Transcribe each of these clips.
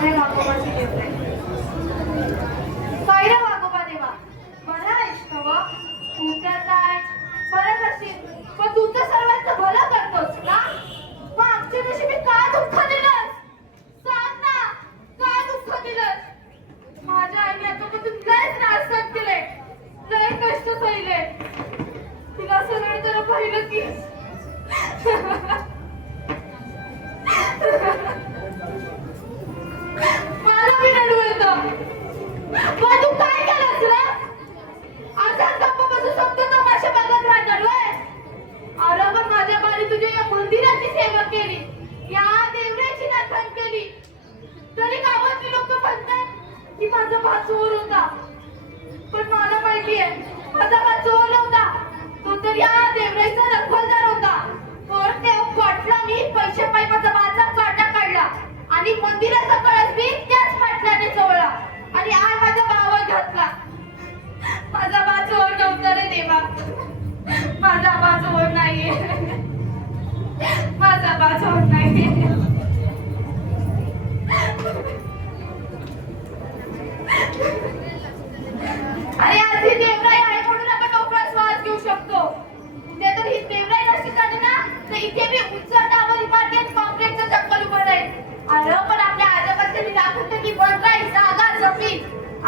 आपल्या वागोबाची देवराई. काय रे वागोबा देवा, बरं आहेस का व? तू तर काय बरंच असेल, पण तू तर सर्वांचं भलं करतोस ना. मग आमच्या नशिबी का दुःख दिलंस? सांग ना, का दुःख दिलंस? माझ्या आईने आतापासून लयच त्रास सहन केले, लय कष्ट सहिले. तिला सरळ जरा पाहिलं की मला बी रडू येतं. मग तू काय केलंस रे? असाच गप्प बसून फक्त तमाशा बघत राहणार व्हय? अरे पण माझ्या बारी तुझ्या या मंदिराची सेवा केली, या देवराची नाथण केली, तरी गावातली लोक म्हणतात की माझा भात चोर होता. पण मला माहितीये माझा भात चोर नव्हता, तो तर या देवराईचा रखवालदार होता. पण त्या पाटलांनी पैसे पायी माझा भातचा काटा काढला आणि मंदिराचा कळस बी त्याच पाटलाने चोळला आणि आज माझ्या भावात घातला. माझा बा चोर नव्हता रे देवा, माझा बा चोर नाहीये, माझा बा चोर नाहीये. अरे आज ही देवराई आहे म्हणून आपण मोकळा श्वास घेऊ शकतो. उद्या तर ही देवराई नसती झाली ना, तर इथे मी उंच टावर इमारती आणि कॉन्क्रीटचं जंगल उभं राहील. अरे पण आपल्या आजोबांनी लाखोंनी बंद राहील जागा जमीन.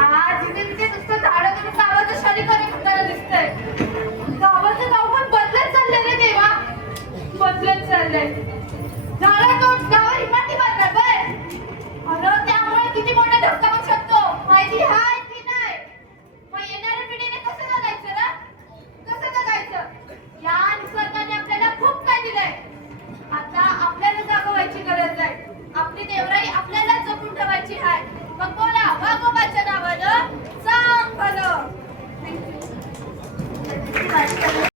आज इथे तिथे नुसतं झाडं करून गावाचं शहरीकरण होताना दिसतंय. गावाचं गाव पण बदलत चाललंय रे देवा, बदलत चाललंय. झालं तो गावावर इमारती बांधणार बर. अरे त्यामुळे किती मोठा धक्का बसू शकतो माहिती हाय की नाही? मग येणाऱ्या पिढीने कसं जगायचं ना, कसं जगायचं? या निसर्गाने आपल्याला खूप काय दिलंय. आता आपल्याला जागवायची गरज आहे. आपली देवराई आपल्याला जपून ठेवायची आहे.